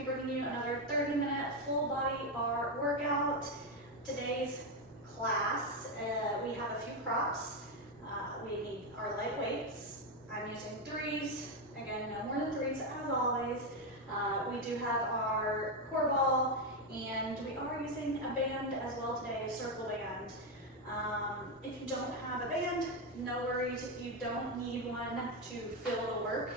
be bringing you another 30-minute full body bar workout. Today's class, we have a few props. We need our light weights. I'm using 3s. Again, no more than 3s as always. We do have our core ball, and we are using a band as well today, a circle band. If you don't have a band, no worries. You don't need one to fill the work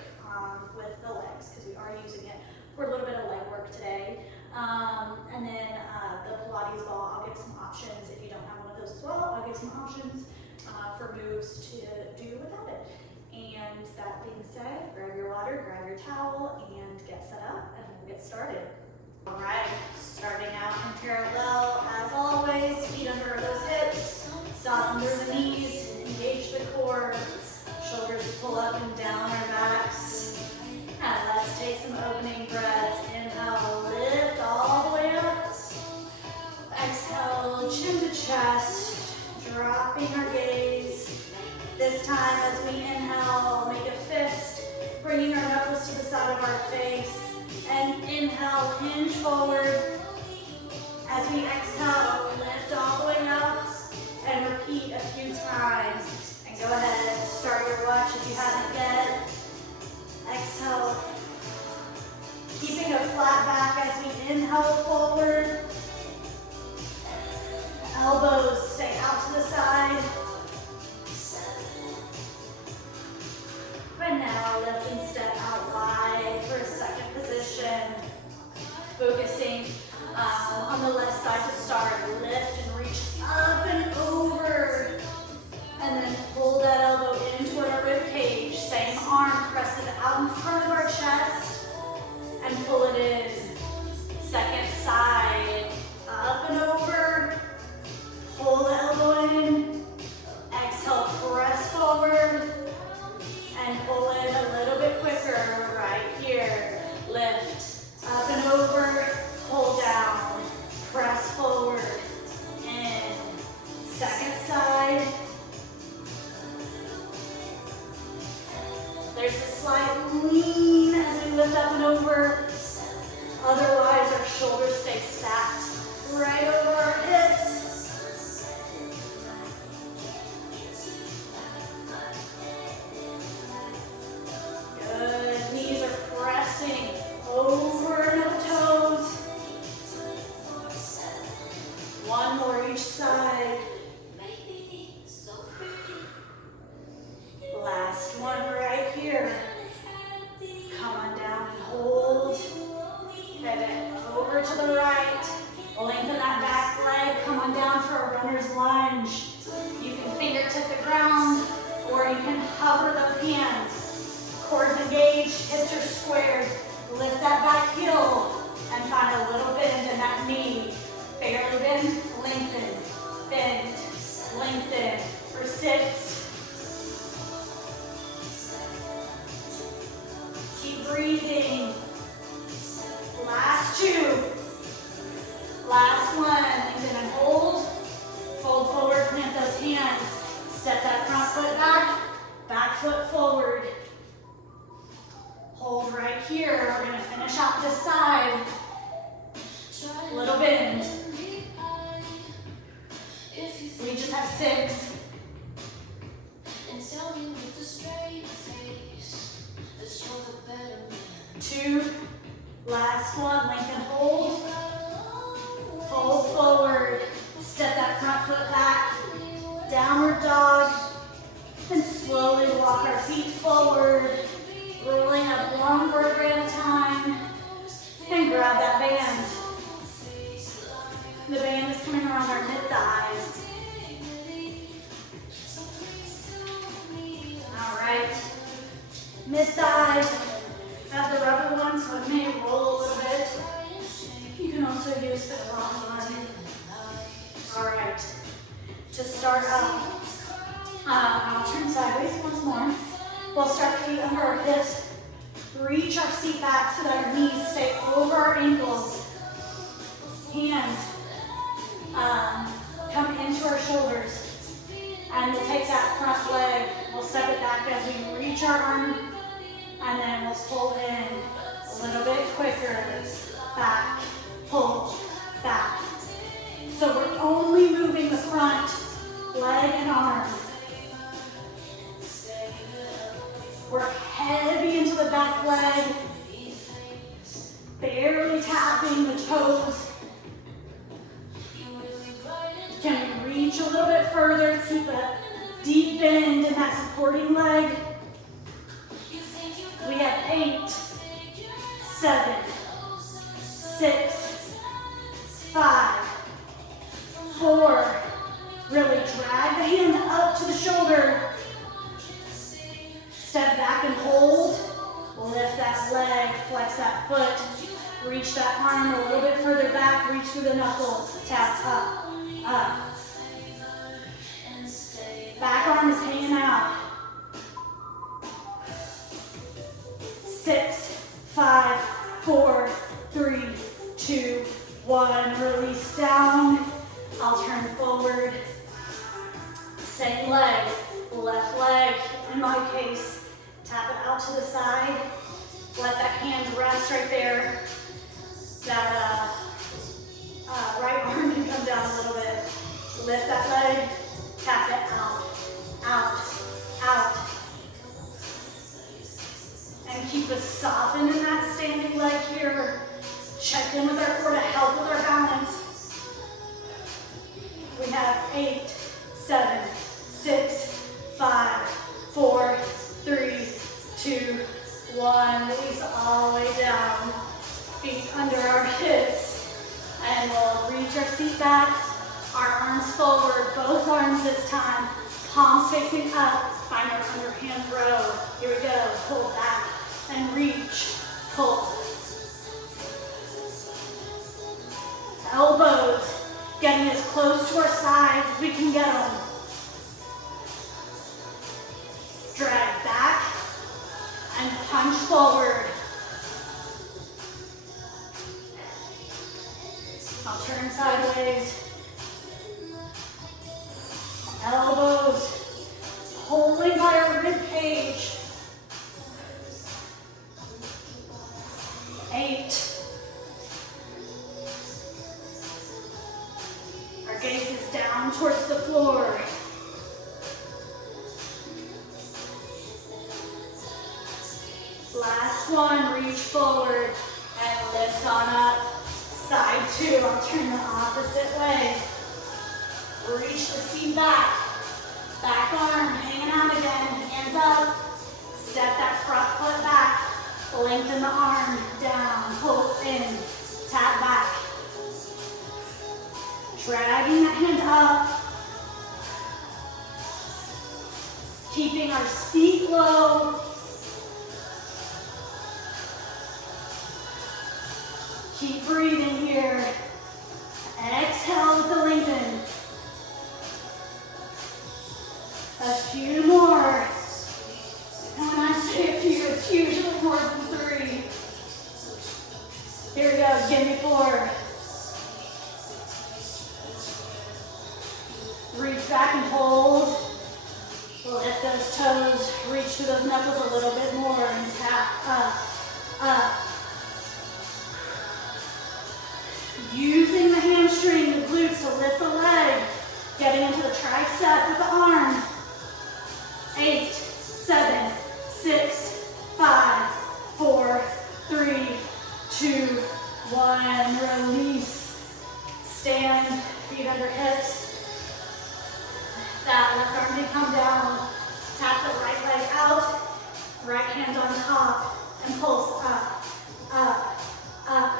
with the legs, because we are using it for a little bit of leg work today. And then the Pilates ball, I'll give some options. If you don't have one of those as well, I'll give some options for moves to do without it. And that being said, grab your water, grab your towel, and get set up, and we'll get started. All right, starting out in parallel as always, feet under those hips, soften through the knees, engage the core, shoulders pull up and down our backs. And let's take some opening breaths. Inhale, lift all the way up. Exhale, chin to chest, dropping our gaze. This time as we inhale, make a fist, bringing our knuckles to the side of our face. And inhale, hinge forward. As we exhale, lift all the way up and repeat a few times. And go ahead and start your watch if you haven't yet. Exhale. Keeping a flat back as we inhale forward. Elbows stay out to the side. And now lifting step out wide for a second position. Focusing on the left side to start. Lift and reach up and over. And then pull that elbow in toward our rib cage. Same arm, press it out in front of our chest. And pull it in. Second side. Up and over. Pull the elbow in. Exhale, press forward. And pull in a little bit quicker right here. Lift, up and over, pull down, press forward, in. Second side. There's a slight lean as we lift up and over. Otherwise, our shoulders stay stacked right over our hips. Good. Knees are pressing over the toes. One more each side. Last one right here. Come on down and hold. Pivot over to the right. Lengthen that back leg. Come on down for a runner's lunge. You can fingertip the ground, or you can hover those hands. Cores engaged, hips are squared. Lift that back heel and find a little bend in that knee. Barely bend, lengthen, bend, lengthen for 6. Keep breathing. Last 2. Last one. Lengthen and hold. Fold forward, plant those hands. Step that front foot back foot forward. Hold right here. We're going to finish off this side. Little bend. We just have 6. 2. Last one. Lengthen, hold. Fold forward. Step that front foot back. Downward dog. And slowly walk our feet forward. Rolling up one vertebrae at a time. And grab that band. The band is coming around our mid-thighs. All right. Mid-thighs. I have the rubber one, so it may roll a little bit. You can also use the cloth one. All right. To start up, I'll turn sideways once more. We'll start feet under our hips. Reach our seat back so that our knees stay over our ankles. Hands come into our shoulders. And we'll take that front leg. We'll step it back as we reach our arm. And then we'll pull in a little bit quicker. back, pull, back. So we're only moving the front leg and arm. We're heavy into the back leg, barely tapping the toes. Can we reach a little bit further, keep a deep bend in that supporting leg. We have 8, 7, 6, 5, 4. Really drag the hand up to the shoulder. Step back and hold. Lift that leg, flex that foot. Reach that arm a little bit further back. Reach through the knuckles. Tap up, up. Back arm is hanging out. 6, 5, 4, 3, 2, 1. Release down. I'll turn forward. Same leg, left leg. In my case, tap it out to the side. Let that hand rest right there. That right arm can come down a little bit. Lift that leg, tap it out, out, out. And keep us softened in that standing leg here. Check in with our core to help with our balance. We have 8, 7, 6, 5, 4, 3, 2, 1. Release all the way down. Feet under our hips. And we'll reach our feet back. Our arms forward, both arms this time. Palms facing up. Find our underhand row. Here we go. Pull back and reach. Pull. Elbows getting as close to our sides as we can get them. Drag back and punch forward. I'll turn sideways. Elbows pulling by our rib cage. 8. Our gaze is down towards the floor. Last one, reach forward and lift on up. Side 2, I'll turn the opposite way. Reach the seat back. Back arm hanging out again, hands up. Step that front foot back. Lengthen the arm down, pull in, tap back. Dragging that hand up. Keeping our feet low. Keep breathing here. Exhale with the lengthen. A few more. And when I say a few, it's usually more than 3. Here we go, give me 4. Reach back and hold. Lift those toes, reach through those knuckles a little bit more and tap up, up. Using the hamstring, the glutes to lift the leg. Getting into the tricep with the arm. 8, 7, 6, 5, 4, 3, 2, 1. Release. Stand, feet under hips. That left arm can come down. Tap the right leg out. Right hand on top. And pulse up, up, up.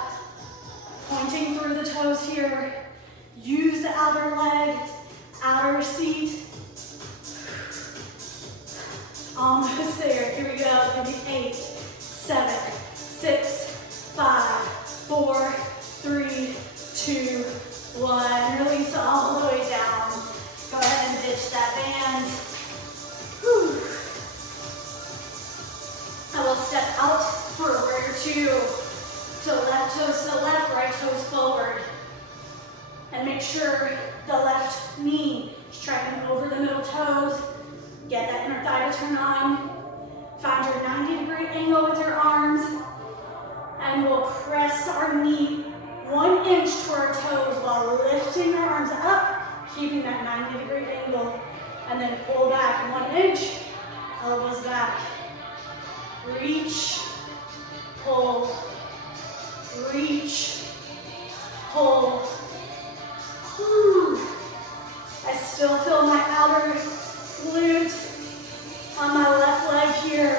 Pointing through the toes here. Use the outer leg, outer seat. Almost there. Here we go. Give me 8, 7, 6, 5, 4, 3, 2, 1. Release all the way down. Go ahead and ditch that band. Whew. I will step out for a warrior 2. So left toes to the left, right toes forward. And make sure the left knee is tracking over the middle toes. Get that inner thigh to turn on. Find your 90-degree angle with your arms. And we'll press our knees keeping that 90-degree angle, and then pull back 1 inch, elbows back. Reach, pull, reach, pull. Whew. I still feel my outer glute on my left leg here.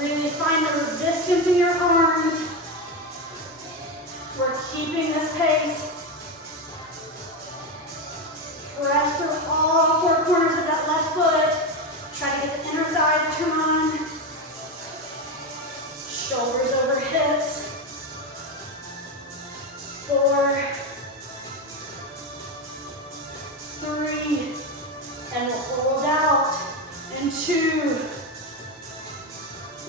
Really find the resistance in your arms. We're keeping this pace. Press through all 4 corners of that left foot. Try to get the inner thigh to turn on. Shoulders over hips. 4, 3, and we'll hold out in 2.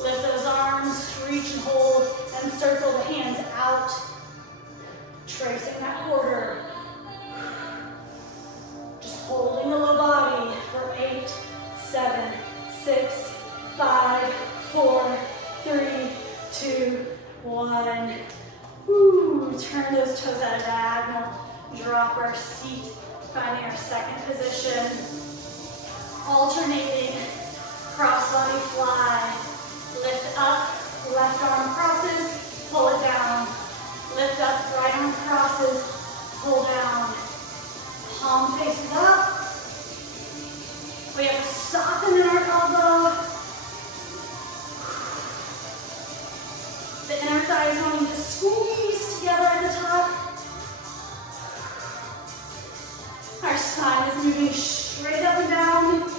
Lift those arms, reach and hold, and circle the hands out. Tracing that quarter. Just holding the low body for 8, 7, 6, 5, 4, 3, 2, 1. Woo. Turn those toes at a diagonal. Drop our seat, finding our second position. Alternating, cross body fly. Lift up, left arm crosses, pull it down. Lift up, right arm crosses, pull down. Palm faces up. We have to soften in our elbow. The inner thigh is wanting to squeeze together at the top. Our spine is moving straight up and down.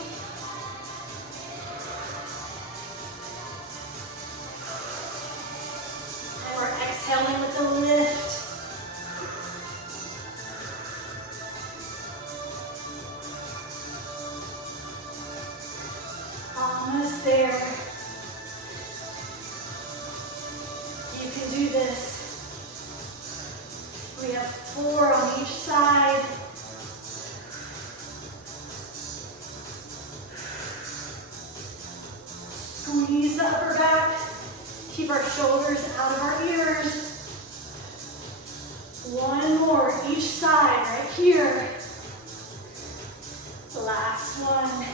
Exhaling with the lift. Almost there. You can do this. We have 4 on each side. Squeeze the upper back. Keep our shoulders out of our ears. 1 more, each side, right here. Last one.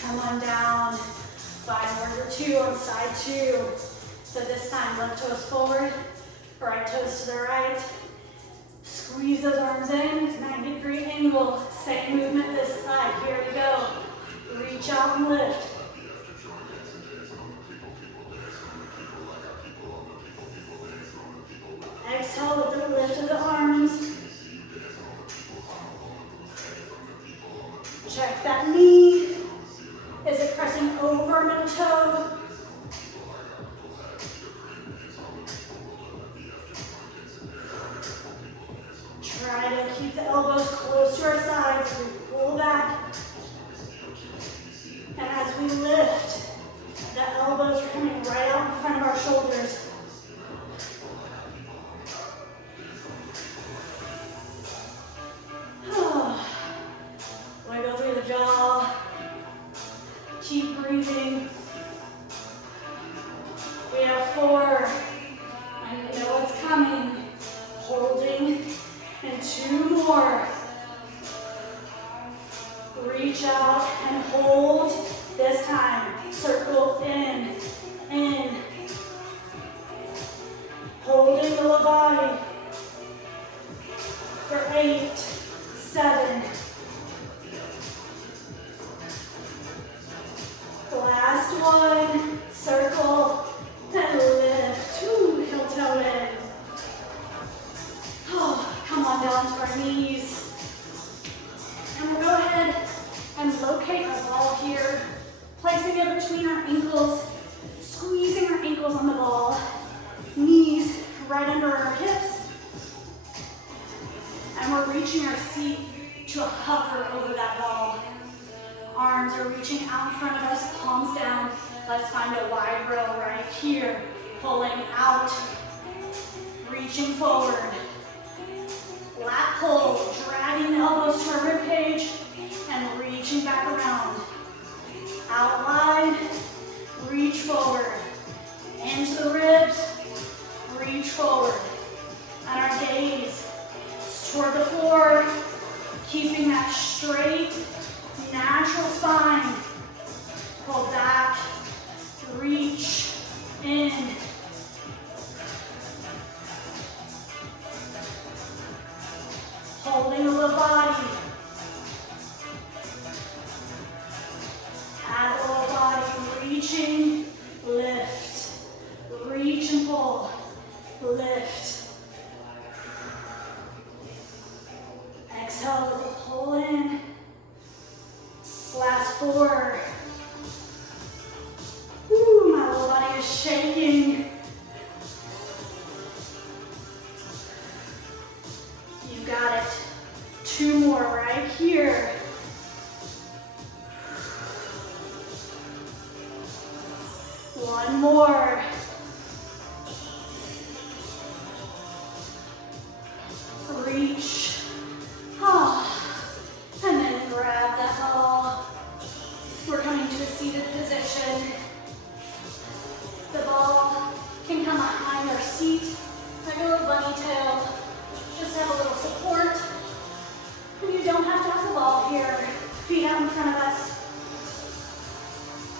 Come on down. 5 more or 2 on side 2. So this time, left toes forward, right toes to the right. Squeeze those arms in, 90-degree angle. Same movement this side. Here we go. Reach out and lift. Exhale with the lift of the arms. Check that knee. Is it pressing over middle toe? Try to keep the elbows close to our sides. We pull back. And as we lift, the elbows are coming right out in front of our shoulders. Wiggle through the jaw. Keep breathing. We have 4. And you know what's coming. Holding. And 2 more. Reach out and hold. This time, circle in. Holding the low body. For 8, 7. Last one, circle, and lift. Ooh, heel toe in. Oh, come on down to our knees. And we'll go ahead and locate our ball here, placing it between our ankles, squeezing our ankles on the ball, knees right under our hips, and we're reaching our seat to a hover over that ball. Arms are reaching out in front of us, palms down. Let's find a wide row right here. Pulling out, reaching forward. Lat pull, dragging the elbows to our rib cage and reaching back around. Out wide, reach forward. Into the ribs, reach forward. And our gaze One more. Reach. And then grab that ball. We're coming to a seated position. The ball can come behind our seat like a little bunny tail. Just have a little support. And you don't have to have the ball here. Feet out in front of us.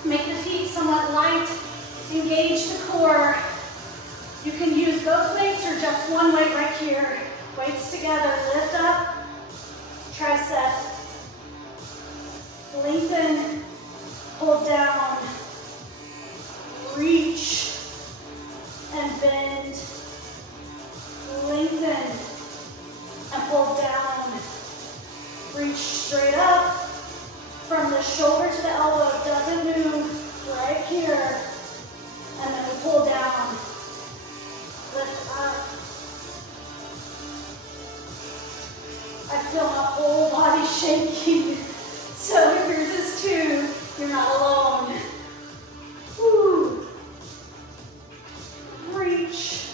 Make the feet somewhat light. Engage the core. You can use both weights or just one weight right here. Weights together. Lift up. Tricep. Lengthen. Hold down. Reach. And bend. Lengthen. And pull down. Reach straight up. From the shoulder to the elbow. Doesn't move. Right here. And then we pull down. Lift up. I feel my whole body shaking. So if yours is too, you're not alone. Woo. Reach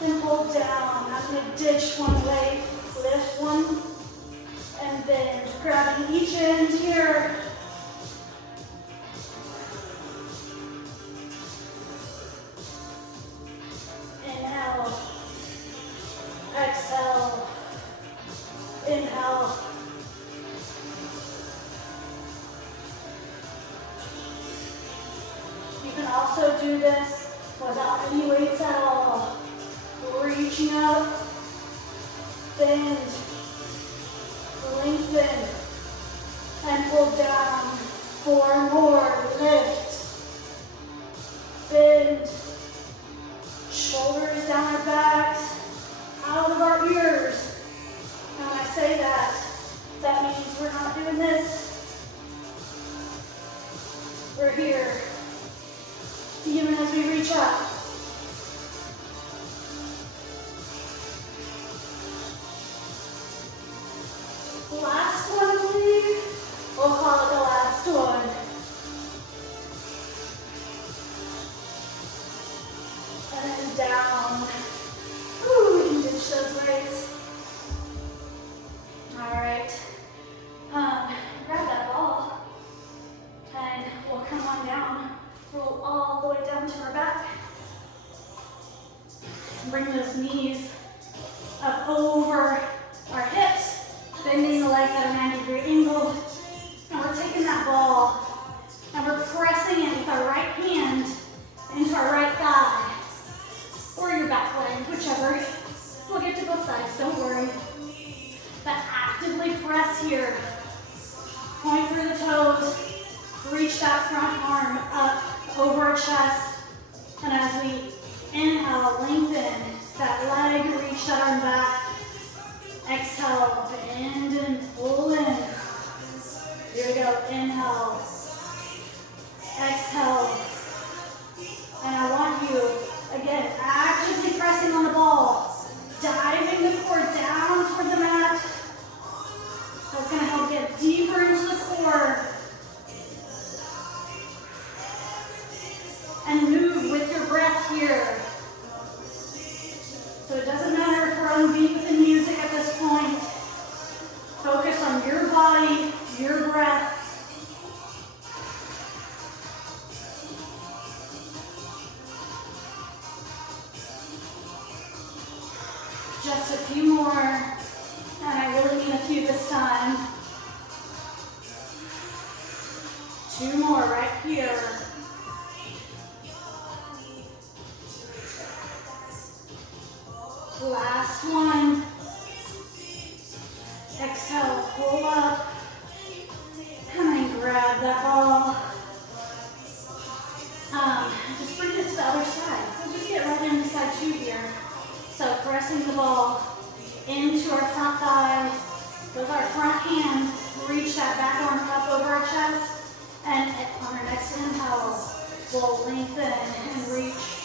and hold down. I'm going to ditch one leg, lift one, and bend. Grabbing each end here. Inhale. Exhale. Inhale. You can also do this without any weights at all. Reaching up, bend, lengthen, and pull down. 4 more. Lift, bend, shoulders down our backs, out of our ears. And when I say that, that means we're not doing this. We're here. Even as we reach up. Last one, I believe. We'll call it the last one. And then down. Ooh, we can ditch those weights. All right. Grab that ball. And we'll come on down. Roll all the way down to our back. Bring those knees up over our hips, bending the legs at a 90-degree angle. And we're taking that ball and we're pressing it with our right hand into our right thigh or your back leg, whichever. We'll get to both sides, don't worry. But actively press here. Point through the toes. Reach that front arm up over our chest, and as we inhale, lengthen that leg, reach that arm back. Exhale, bend and pull in. Here we go, inhale, exhale. And I want you, again, actively pressing on the ball, diving the core down toward the mat. That's going to help get deeper into the core. And move with your breath here. So it doesn't matter if we're on beat with the music at this point. Focus on your body, your breath. Just a few more. And I really mean a few this time. 2 more right here. Last one. Exhale, pull up. Come and grab that ball. Just bring it to the other side. We'll just get right in the side 2 here. So pressing the ball into our front thigh with our front hand. Reach that back arm up over our chest. And on our next inhale, we'll lengthen and reach.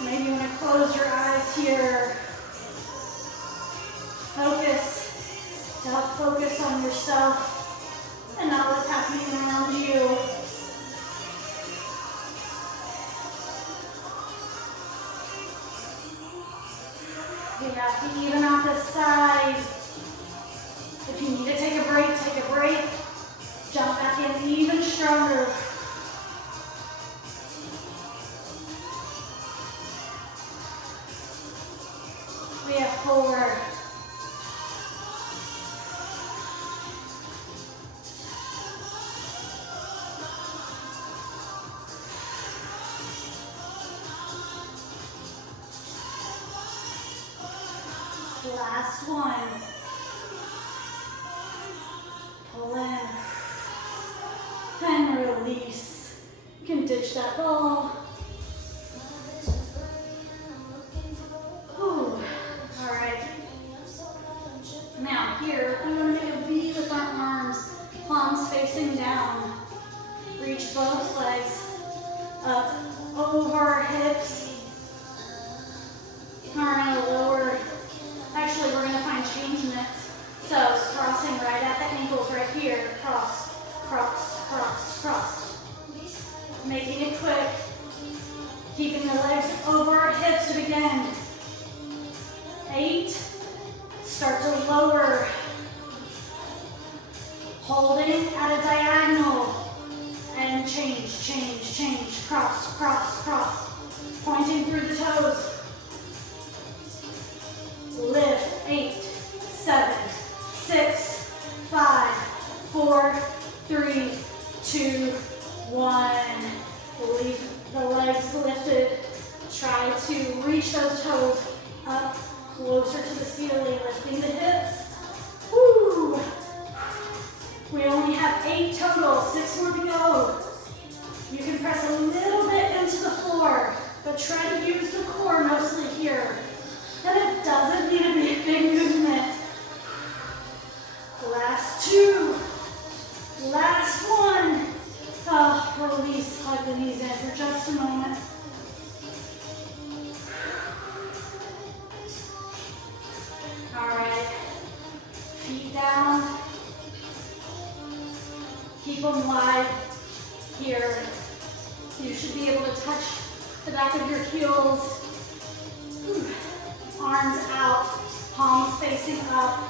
Maybe you want to close your eyes here. Focus. To help focus on yourself and not what's happening around you. We have to even out the side. If you need to take a break, take a break. Jump back in even stronger. We have 4. Last one. Pull in and release. You can ditch that ball. Ooh. All right. Now here, we want to make a V with our arms, palms facing down. Reach both legs up over our hips. We're going to lower. Actually, we're going to find changing it. So, crossing right at the ankles right here. Cross, cross, cross, cross. Making it quick. Keeping the legs over our hips to begin. 8. Start to lower. Holding at a diagonal. And change, change, change. Cross, cross, cross. Pointing through the toes. Lift. 8, 7, 6, 5, 4, 3, 2, 1. Leave the legs lifted. Try to reach those toes up closer to the ceiling, lifting the hips. Woo! We only have 8 total, 6 more to go. You can press a little bit into the floor, but try to use the core mostly here. And it doesn't need to be a big movement. Last 2. Last 1. Oh, release, hug the knees in for just a moment. All right. Feet down. Keep them wide here. You should be able to touch the back of your heels. Arms out, palms facing up.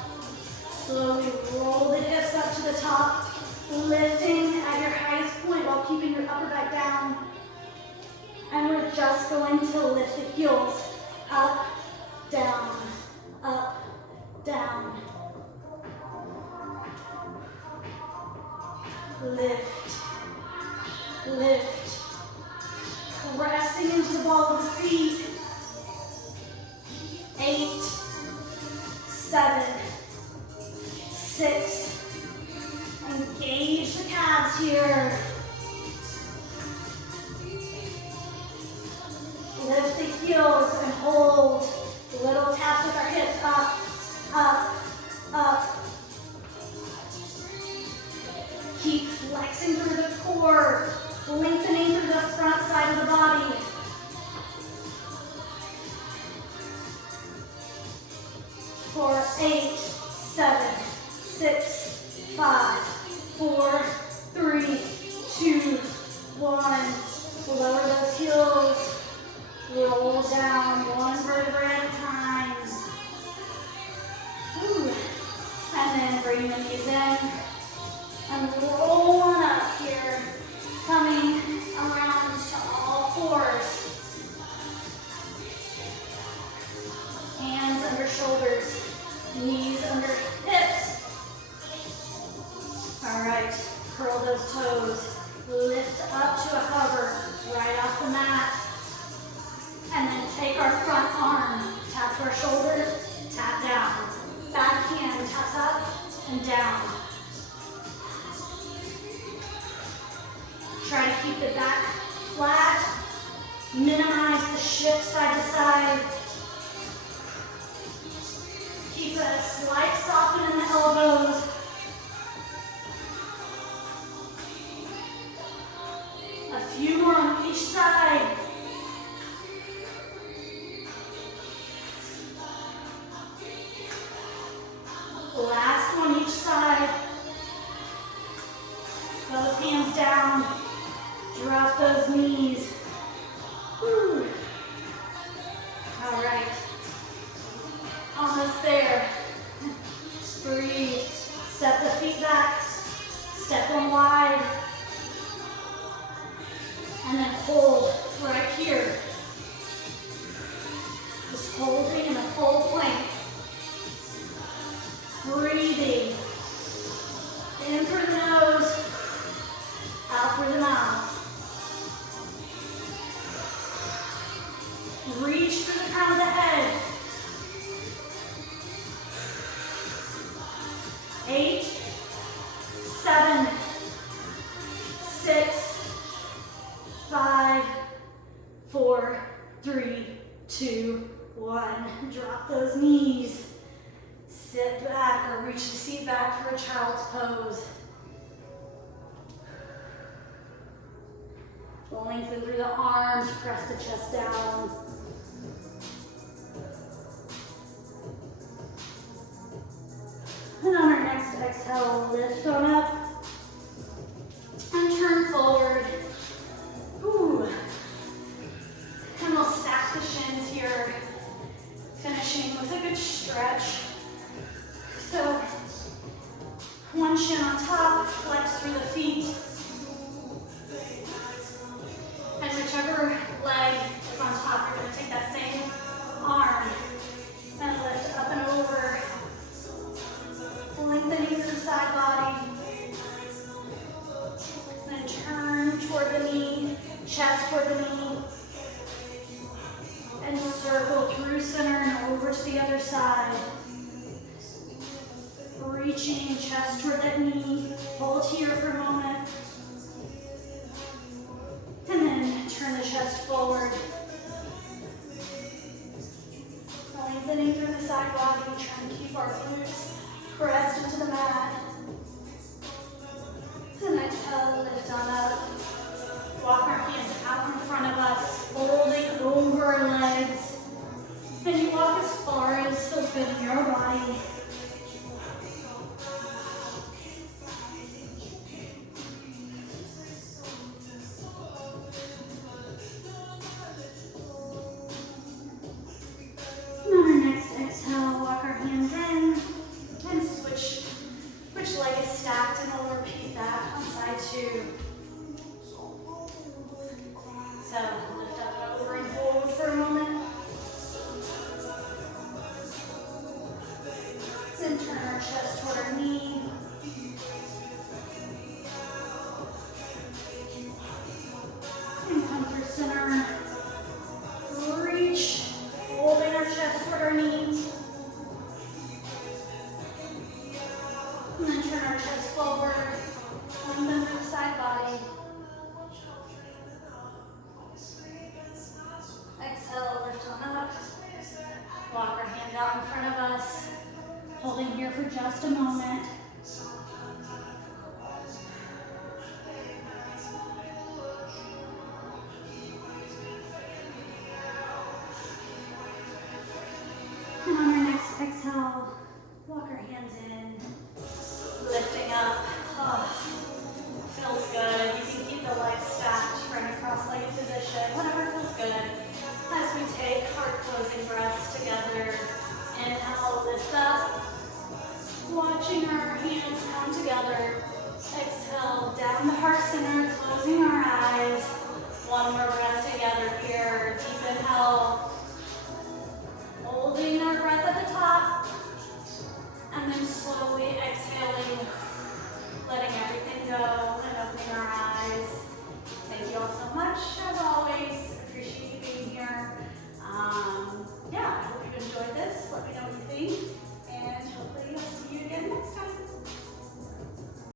Slowly roll the hips up to the top, lifting at your highest point while keeping your upper back down. And we're just going to lift the heels up, down, up, down. Lift, lift. Pressing into the ball of the feet. 8, 7, 6. Engage the calves here. Lift the heels and hold. Little taps with our hips up, up, up. Keep flexing through the core, lengthening through the front side of the body. For 8, 7, 6, 5, 4, 3, 2, 1. Lower those heels. Roll down 1 vertebra at a time. Ooh. And then bring the knees in. And roll on up here. Coming around to all 4s. Hands under shoulders. Knees under hips. All right, curl those toes. Lift up to a hover right off the mat. And then take our front arm, tap to our shoulder, tap down. Back hand taps up and down. Try to keep the back flat. Minimize the shift side to side. Keep a slight soften in the elbows. A few more on each side. Last one each side. Both hands down. Drop those knees. Whew. All right. Almost there. Breathe. Step the feet back. Step them wide. And then hold right here. Just holding in a full plank. Breathing. In through the nose. Out through the mouth. Reach through the crown of the head. 8, 7, 6, 5, 4, 3, 2, 1. Drop those knees. Sit back or reach the seat back for a child's pose. Lengthen through the arms, press the chest down. And on our next exhale, lift on up and turn forward. Ooh. And we'll stack the shins here, finishing with a good stretch. So, one shin on top, flex through the feet. And whichever leg is on top, you're going to take that same arm and lift up and over. Lengthening through the side body. Then turn toward the knee, chest toward the knee. And circle through center and over to the other side. Reaching chest toward that knee. Hold here for a moment. And then turn the chest forward. Lengthening through the side body, trying to keep our glutes pressed into the mat. And exhale, lift on up. Walk our hands out in front of us, folding over our legs. And you walk as far as feels good in your body. Just a moment. And on our next exhale, walk our hands in, lifting up. Oh, feels good. You can keep the legs stacked for a cross-legged position, whatever feels good. As we take our closing breaths together, inhale, lift up. Watching our hands come together. Exhale, down the heart center, closing our eyes. One more breath together here.